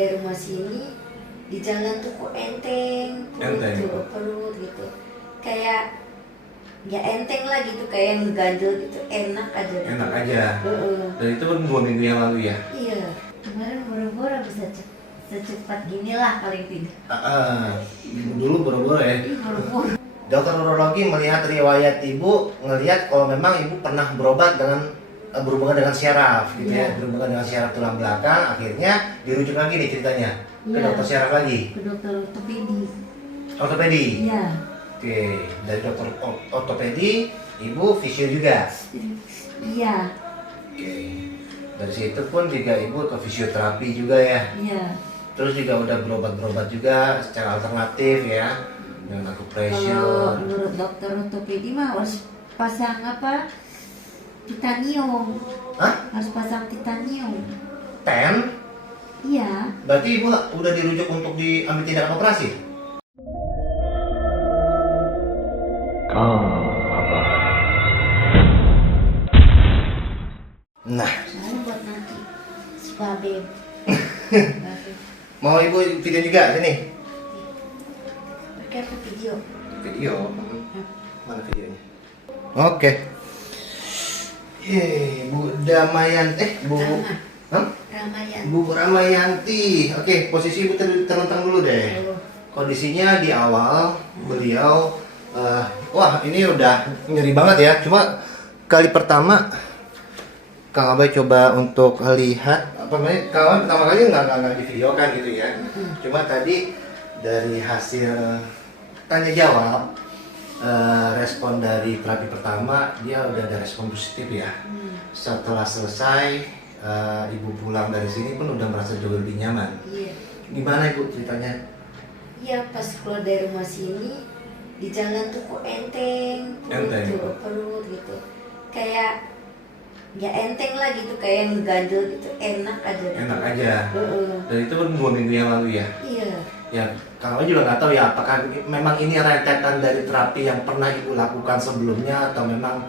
dari rumah sini di jalan tuh kok enteng tuh perut gitu, kayak ya enteng lah gitu, kayak ngeganjel gitu, enak aja gitu. Enak aja. Dan itu kan 2 minggu yang lalu ya? Iya, kemarin boro-boro bisa secepat gini lah paling tidak. Dulu boro-boro ya? Ih, boro-boro. Dokter urologi melihat riwayat ibu, ngelihat kalau memang ibu pernah berobat dengan berhubungan dengan syaraf gitu ya, berhubungan dengan syaraf tulang belakang, akhirnya dirujuk lagi nih ceritanya ke dokter syaraf lagi, ke dokter ortopedi. Ortopedi? Iya. Oke, dari dokter ortopedi, ibu fisio juga? Iya. Oke, dari situ pun juga ibu ke fisioterapi juga ya? Iya. Terus juga udah berobat-berobat juga secara alternatif ya, dengan acupressure. Kalau menurut dokter ortopedi mah harus pasang apa? Titanium. Hah? Harus pasang titanium. Ten? Iya. Berarti ibu udah dirujuk untuk diambil tindakan operasi? Nah, Soalnya buat nanti sebabem. mau ibu video juga sini? Pakai apa video? Video? Mana videonya? Oke. Bu Damayanti, Bu. Hah? Ramayan. Bu Ramayanti. Oke, posisi ibu terlentang dulu deh. Kondisinya di awal beliau, wah ini udah nyeri banget ya. Cuma kali pertama Kang Abai coba untuk lihat apa namanya, kawan pertama kali nggak di video kan gitu ya. Cuma tadi dari hasil tanya jawab, respon dari terapi pertama dia udah ada respon positif ya. Setelah selesai ibu pulang dari sini pun udah merasa jauh lebih nyaman. Iya. Gimana ibu ceritanya? Iya, pas keluar dari rumah sini di jalan tuh kok enteng tuh perut gitu, kayak ya enteng lah gitu, kayak ngeganjel gitu, enak aja gitu. Enak aja. Dan itu kan 2 minggu yang lalu ya? Iya. Ya, Kang Abai juga nggak tahu ya apakah memang ini rentetan dari terapi yang pernah ibu lakukan sebelumnya, atau memang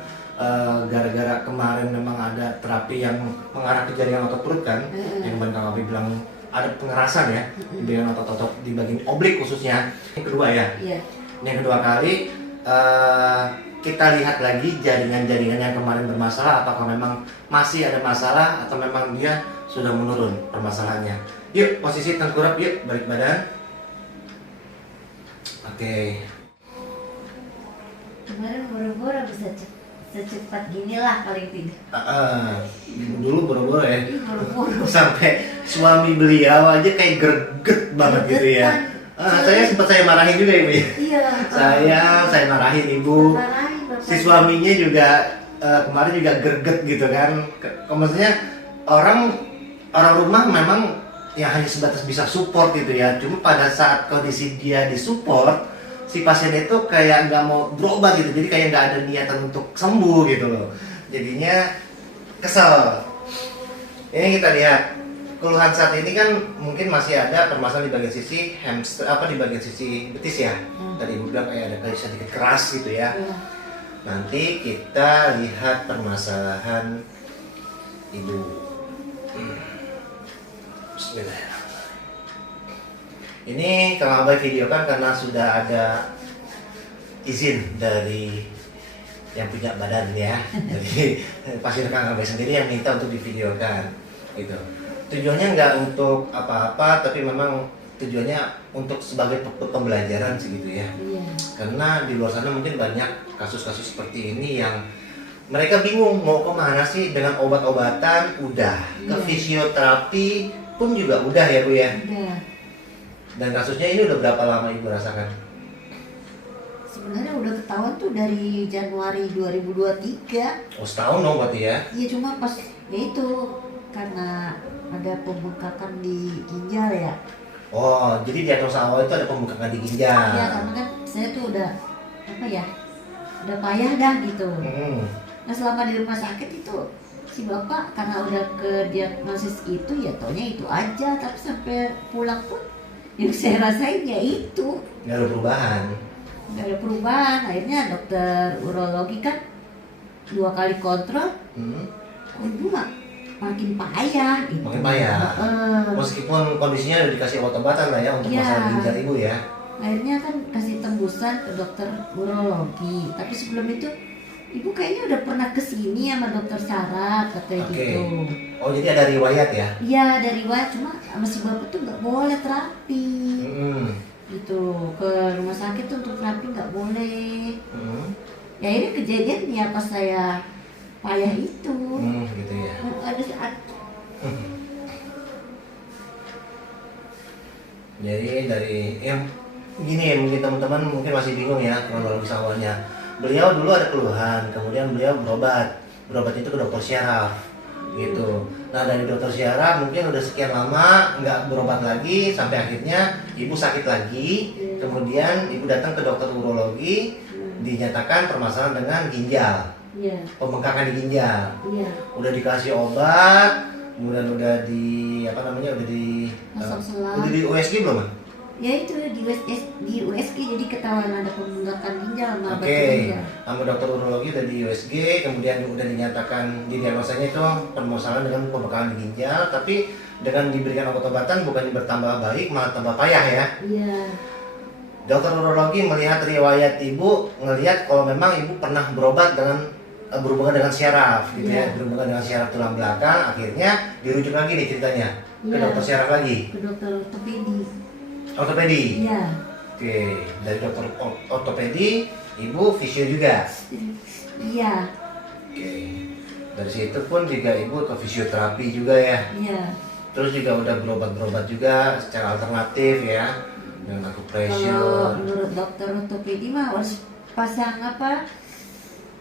gara-gara kemarin memang ada terapi yang mengarah ke jaringan otot perut kan, yang Kang Abai bilang ada pengerasan ya di bagian otot-otot di bagian oblik khususnya. Yang kedua ya? Iya. Yang kedua kali kita lihat lagi jaringan-jaringan yang kemarin bermasalah, apakah memang masih ada masalah atau memang dia sudah menurun permasalahannya. Yuk, posisi tengkurap, yuk balik badan. Oke. Kemarin boro-boro bisa secepat gini lah paling tidak. Dulu boro-boro ya. Ih, boro-boro. Sampai suami beliau aja kayak greget banget gitu ya. Saya marahin juga ibu ya. Iya. Saya marahin ibu. Marahin, Bapak. Si suaminya juga kemarin juga greget gitu kan. Maksudnya orang rumah memang ya hanya sebatas bisa support gitu ya. Cuma pada saat kondisi dia disupport, si pasien itu kayak nggak mau berobat gitu. Jadi kayak nggak ada niatan untuk sembuh gitu loh. Jadinya kesel. Ini kita lihat keluhan saat ini kan mungkin masih ada permasalahan di bagian sisi hamster, di bagian sisi betis ya. Tadi ibu bilang kayak ada sedikit keras gitu ya. Nanti kita lihat permasalahan ibu. Bismillahirrahmanirrahim. Ini Kang Abai videokan karena sudah ada izin dari yang punya badan ya. Jadi pasien Kang Abai sendiri yang minta untuk divideokan gitu. Tujuannya nggak untuk apa-apa, tapi memang tujuannya untuk sebagai pembelajaran segitu ya. Iya. Karena di luar sana mungkin banyak kasus-kasus seperti ini yang mereka bingung mau kemana sih, dengan obat-obatan udah, ke fisioterapi pun juga udah ya Bu ya. Udah. Dan kasusnya ini udah berapa lama Ibu rasakan? Sebenarnya udah ketahuan tuh dari Januari 2023. Oh, setahun dong berarti ya? Iya, cuma pas ya itu karena ada pembengkakan di ginjal ya. Oh, jadi diagnosa awal itu ada pembengkakan di ginjal. Iya, karena kan saya tuh udah apa ya, udah payah dah gitu. Nah, selama di rumah sakit itu si bapak karena udah ke diagnosis itu ya taunya itu aja, tapi sampai pulang pun yang saya rasain ya itu. Nggak ada perubahan. Nggak ada perubahan. Akhirnya dokter urologi kan 2 kali kontrol. Kok ibu makin payah gitu. Makin payah. Meskipun kondisinya udah dikasih obat-obatan lah ya untuk Ya. masalah ginjal ibu ya. Akhirnya kan kasih tembusan ke dokter urologi. Tapi sebelum itu ibu kayaknya udah pernah kesini sama dokter saraf katanya Oke. gitu. Oh jadi ada riwayat ya? Iya dari wah cuma sama si bapak tuh nggak boleh terapi. Gitu ke rumah sakit tuh untuk terapi nggak boleh. Ya ini kejadian ya pas saya payah itu. Gitu ya. Ada saat Jadi dari yang gini mungkin teman-teman mungkin masih bingung ya kronologis awalnya. Beliau dulu ada keluhan, kemudian beliau berobat itu ke dokter syaraf gitu. Nah dari dokter syaraf mungkin udah sekian lama nggak berobat lagi sampai akhirnya ibu sakit lagi. Kemudian ibu datang ke dokter urologi, dinyatakan permasalahan dengan ginjal, pembengkakan di ginjal. Udah dikasih obat, kemudian udah di Masuk selang. udah di USG belum? Ya itu di USG jadi ketahuan ada pembengkakan ginjal sama batu Oke, ginjal. sama dokter urologi udah di USG, kemudian udah dinyatakan diagnosanya itu permasalahan dengan pembengkakan di ginjal, tapi dengan diberikan obat-obatan bukannya bertambah baik, malah tambah payah ya. Iya. Dokter urologi melihat riwayat ibu, ngelihat kalau memang ibu pernah berobat dengan berhubungan dengan syaraf gitu ya, berhubungan dengan syaraf tulang belakang, akhirnya dirujuk lagi nih ceritanya ke dokter syaraf lagi. Ke dokter ortopedi. Ortopedi. Iya. Oke, dari dokter ortopedi, ibu fisio juga. Iya. Oke, dari situ pun juga ibu ke fisioterapi juga ya. Iya. Terus juga udah berobat juga secara alternatif ya, dengan Kalau acupressure. menurut dokter ortopedi mah harus pasang apa?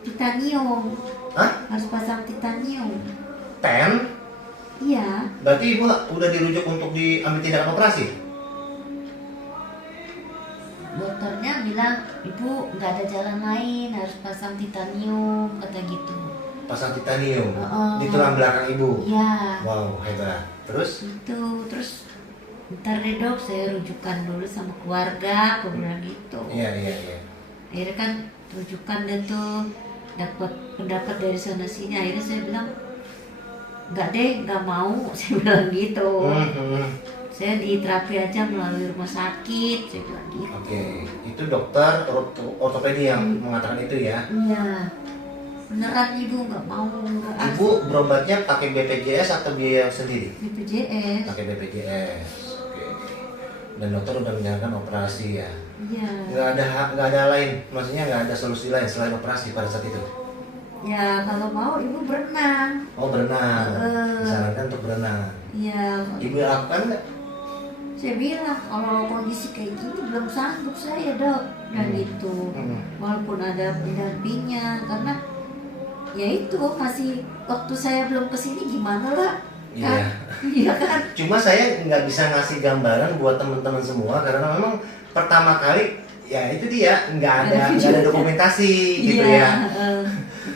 Titanium. Hah? Harus pasang titanium. Ten? Iya. Berarti ibu udah dirujuk untuk diambil tindakan operasi? Dokternya bilang ibu nggak ada jalan lain, harus pasang titanium kata gitu. Pasang titanium di tulang belakang ibu. Iya. Wow, hebat. Terus? Terus ntar deh dok, saya rujukan dulu sama keluarga, aku bilang gitu. Iya. Akhirnya kan rujukan deh tuh, dapat pendapat dari sana sini. Akhirnya saya bilang nggak deh, nggak mau, saya bilang gitu. Saya di terapi aja melalui rumah sakit, saya bilang gitu. Oke, itu dokter ortopedi yang mengatakan itu ya. Iya, beneran ibu nggak mau, nggak Ibu berobatnya pakai BPJS atau biaya sendiri? BPJS. Pakai BPJS. Oke. Dan dokter udah menyarankan operasi ya. Iya. Nggak ada lain, maksudnya nggak ada solusi lain selain operasi pada saat itu. Ya kalau mau ibu berenang. Oh berenang, disarankan untuk berenang. Iya. Ibu lakukan nggak? Saya bilang kalau kondisi kayak gini belum sanggup saya dok, dan itu walaupun ada pendampingnya karena ya itu masih waktu saya belum kesini gimana lah. Iya. Iya kan. Cuma saya nggak bisa ngasih gambaran buat teman-teman semua karena memang pertama kali ya itu dia nggak ada dokumentasi gitu ya.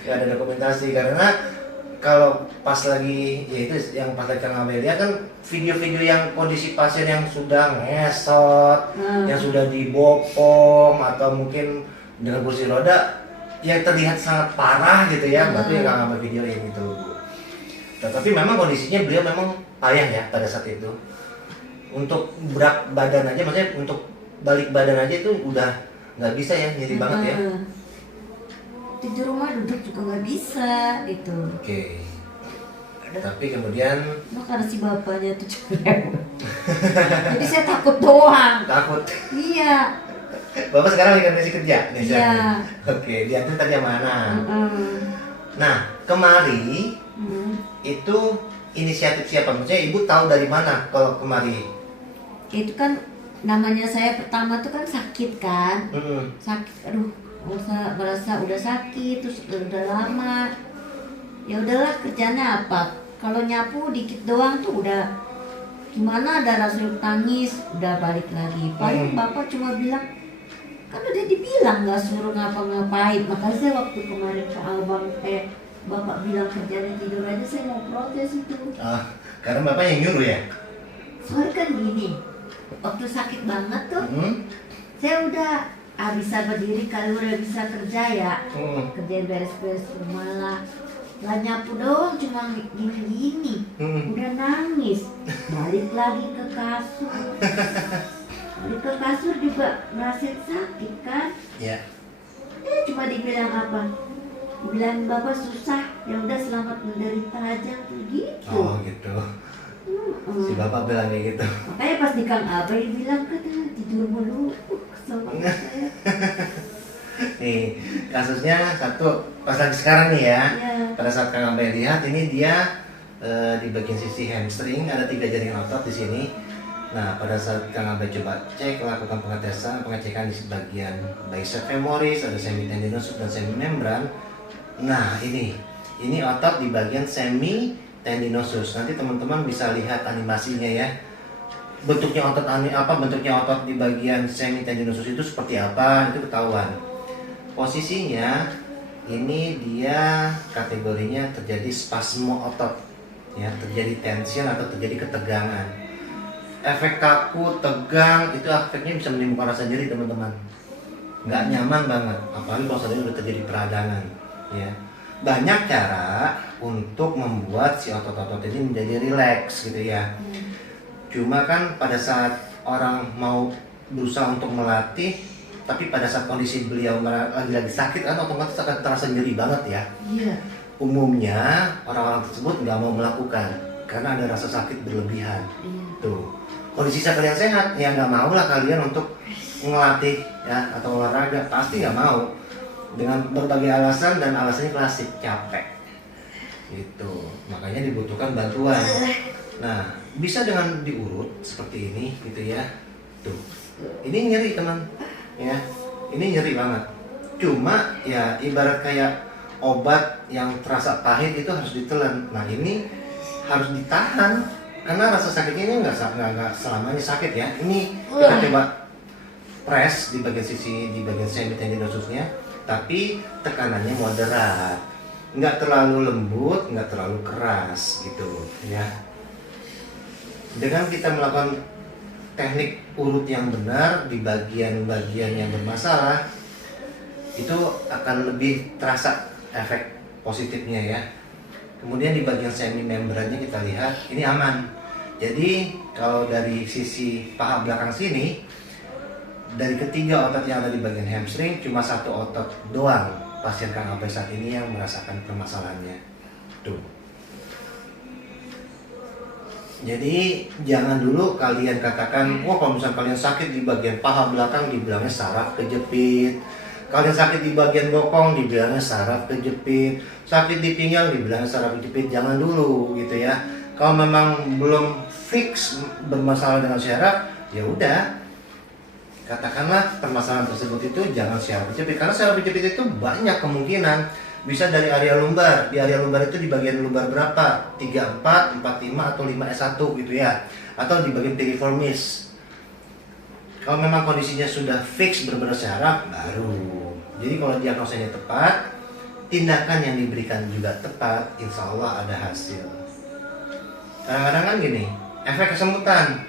Nggak ada dokumentasi karena kalau pas lagi ya itu yang pas lagi Kang Amelia kan video-video yang kondisi pasien yang sudah ngesot, yang sudah dibopong atau mungkin dengan kursi roda yang terlihat sangat parah gitu ya, berarti Kang Amelia videoin gitu. Tapi memang kondisinya beliau memang payah ya pada saat itu. Untuk berat badan aja, maksudnya untuk balik badan aja itu udah nggak bisa ya, nyeri banget ya. Di rumah duduk juga nggak bisa gitu. Oke. Tapi kemudian karena si bapaknya tuh cerewet. Jadi saya takut doang. Takut. Iya. Bapak sekarang lagi kondisi kerja nih. Iya. Oke, diantar tadi yang mana? Nah, kemari itu inisiatif siapa? Maksudnya ibu tahu dari mana kalau kemari? Itu kan namanya saya pertama tuh kan sakit kan. Sakit, aduh, merasa udah sakit, terus udah lama. Ya udahlah kerjanya apa? Kalau nyapu dikit doang tuh udah gimana, ada rasa tangis, udah balik lagi. Paling bapak cuma bilang, kan udah dibilang nggak suruh ngapa-ngapain. Makanya saya waktu kemarin ke abang bapak bilang kerjanya tidur aja, saya mau protes itu. Karena bapak yang nyuruh ya? Soalnya kan gini, waktu sakit banget tuh, saya udah bisa berdiri, kalau udah bisa kerja ya, kerjain beres-beres rumah lah. lah nyapu doang cuma gini-gini, udah nangis. Balik lagi ke kasur. Balik ke kasur juga merasa sakit kan? Ya. Cuma dibilang apa? Dibilang bapak susah, ya udah selamat menderita aja gitu. Oh gitu. Si bapak bilang kayak gitu. Makanya pas di Kang Abai bilang katanya tidur mulu, kesel banget saya. Nih kasusnya satu pas lagi sekarang nih ya. Pada saat Kang Abai lihat ini dia di bagian sisi hamstring ada 3 jaringan otot di sini. Nah pada saat Kang Abai coba cek, lakukan pengecekan di bagian bicep femoris, ada semitendinosus dan semimembran. Nah ini otot di bagian semitendinosus. Nanti teman-teman bisa lihat animasinya ya. Bentuknya otot di bagian semitendinosus itu seperti apa, itu ketahuan. Posisinya ini dia kategorinya terjadi spasmo otot ya, terjadi tension atau terjadi ketegangan. Efek kaku, tegang itu efeknya bisa menimbulkan rasa nyeri teman-teman. Nggak nyaman banget, apalagi kalau saudara udah terjadi peradangan ya. Banyak cara untuk membuat si otot-otot ini menjadi rileks gitu ya. Cuma kan pada saat orang mau berusaha untuk melatih, tapi pada saat kondisi beliau lagi sakit kan otomatis akan terasa nyeri banget ya. Iya. Umumnya orang-orang tersebut nggak mau melakukan karena ada rasa sakit berlebihan. Tuh, kondisi kalian sehat ya nggak mau lah kalian untuk ngelatih ya atau olahraga, pasti nggak mau dengan berbagai alasan, dan alasannya klasik, capek gitu, makanya dibutuhkan bantuan. Nah bisa dengan diurut seperti ini gitu ya. Tuh, ini nyeri teman ya, ini nyeri banget. Cuma ya ibarat kayak obat yang terasa pahit itu harus ditelan. Nah ini harus ditahan karena rasa sakitnya ini nggak selamanya sakit ya. Ini kita coba press di bagian semitendinosusnya, tapi tekanannya moderat, nggak terlalu lembut, nggak terlalu keras gitu ya. Dengan kita melakukan teknik urut yang benar di bagian-bagian yang bermasalah, itu akan lebih terasa efek positifnya ya. Kemudian di bagian semimembrannya kita lihat ini aman. Jadi kalau dari sisi paha belakang sini, dari ketiga otot yang ada di bagian hamstring, cuma 1 otot doang pasien Kang Abai saat ini yang merasakan permasalahannya. Tuh. Jadi jangan dulu kalian katakan, wah kalau misalnya kalian sakit di bagian paha belakang dibilangnya saraf kejepit, kalian sakit di bagian bokong dibilangnya saraf kejepit, sakit di pinggang dibilangnya saraf kejepit. Jangan dulu gitu ya. Kalau memang belum fix bermasalah dengan syaraf, ya udah katakanlah permasalahan tersebut itu jangan syaraf kejepit, karena syaraf kejepit itu banyak kemungkinan. Bisa dari area lumbar. Di area lumbar itu di bagian lumbar berapa? 34, 45 atau 5S1 gitu ya. Atau di bagian piriformis. Kalau memang kondisinya sudah fix benar-benar syaraf, baru. Jadi kalau diagnosanya tepat, tindakan yang diberikan juga tepat, insya Allah ada hasil. Kadang-kadang kan gini, efek kesemutan.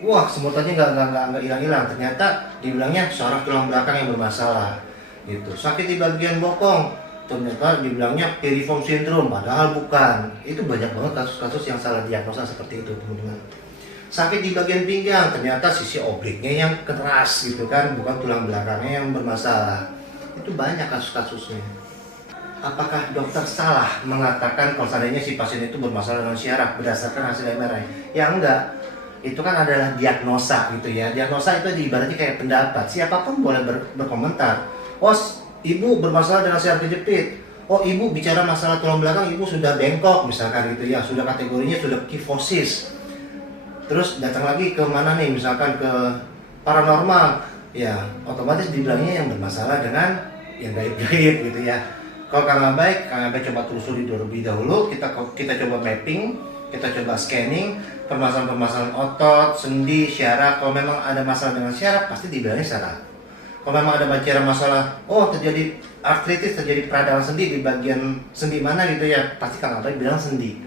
Wah, semutannya nggak hilang-hilang. Ternyata dibilangnya syaraf tulang belakang yang bermasalah. Gitu. Sakit di bagian bokong, ternyata dibilangnya piriform syndrome, padahal bukan. Itu banyak banget kasus-kasus yang salah diagnosa seperti itu teman-teman. Sakit di bagian pinggang, ternyata sisi obliknya yang keras gitu kan, bukan tulang belakangnya yang bermasalah. Itu banyak kasus-kasusnya. Apakah dokter salah mengatakan kalau seandainya si pasien itu bermasalah dengan syaraf berdasarkan hasil MRI? Ya enggak. Itu kan adalah diagnosa gitu ya. Diagnosa itu ibaratnya kayak pendapat. Siapapun boleh berkomentar. Oh, ibu bermasalah dengan syaraf kejepit. Oh, ibu bicara masalah tulang belakang, ibu sudah bengkok misalkan gitu ya, sudah kategorinya sudah kifosis. Terus datang lagi ke mana nih, misalkan ke paranormal, ya otomatis dibilangnya yang bermasalah dengan yang gaib-gaib gitu ya. Kalau Kang Abai coba telusuri terlebih dahulu, kita coba mapping, kita coba scanning permasalahan-permasalahan otot, sendi, syaraf. Kalau memang ada masalah dengan syaraf, pasti dibilangnya syaraf. Kalau memang ada bicara masalah, oh terjadi artritis, terjadi peradangan sendi di bagian sendi mana gitu ya, pasti Kang Abai bilang sendi.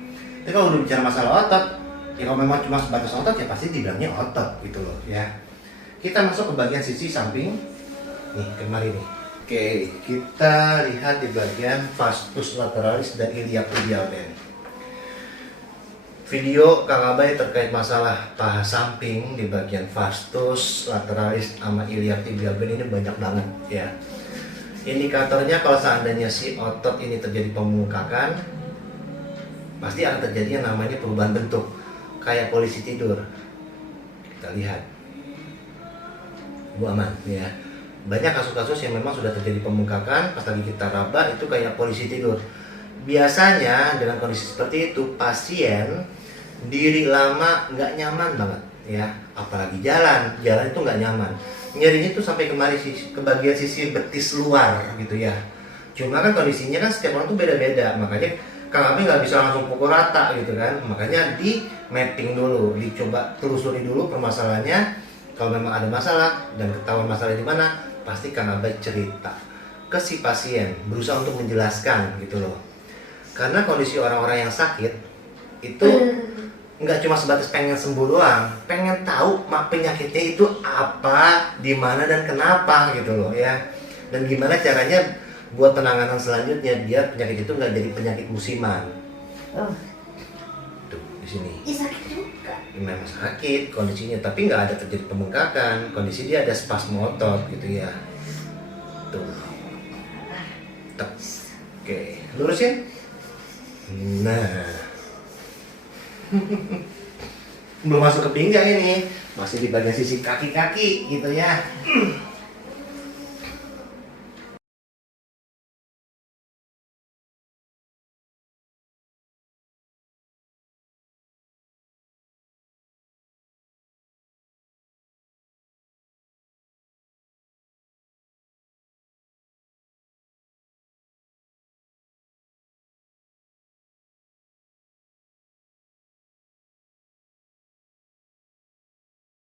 Tapi kalau udah bicara masalah otot, ya kalau memang cuma sebatas otot ya pasti dibilangnya otot gitu loh ya. Kita masuk ke bagian sisi samping, nih kemarin nih. Oke, kita lihat di bagian vastus lateralis dan iliotibial band. Video Kang Abai terkait masalah paha samping di bagian vastus lateralis sama iliotibial band ini banyak banget ya. Indikatornya kalau seandainya si otot ini terjadi pembengkakan, pasti akan terjadi yang namanya perubahan bentuk, kayak polisi tidur. Kita lihat, Bu aman ya. Banyak kasus-kasus yang memang sudah terjadi pembengkakan, pas lagi kita raba itu kayak polisi tidur. Biasanya dengan kondisi seperti itu pasien diri lama nggak nyaman banget ya, apalagi jalan itu nggak nyaman. Nyerinya tuh sampai kemari ke bagian sisi betis luar gitu ya. Cuma kan kondisinya kan setiap orang tuh beda-beda, makanya Kang Abi nggak bisa langsung pukul rata gitu kan. Makanya di mapping dulu, dicoba telusuri dulu permasalahannya. Kalau memang ada masalah dan ketahuan masalah di mana, pasti Kang Abai cerita ke si pasien, berusaha untuk menjelaskan gitu loh. Karena kondisi orang-orang yang sakit itu nggak cuma sebatas pengen sembuh doang, pengen tahu penyakitnya itu apa, di mana dan kenapa gitu loh ya. Dan gimana caranya buat penanganan selanjutnya biar penyakit itu nggak jadi penyakit musiman. Oh, Tuh di sini. sakit juga. Memang sakit kondisinya, tapi nggak ada terjadi pembengkakan, kondisi dia ada spasme otot gitu ya. Tuh. Tek. Oke, lurusin. Nah. Belum masuk ke pinggang ini, masih di bagian sisi kaki-kaki gitu ya.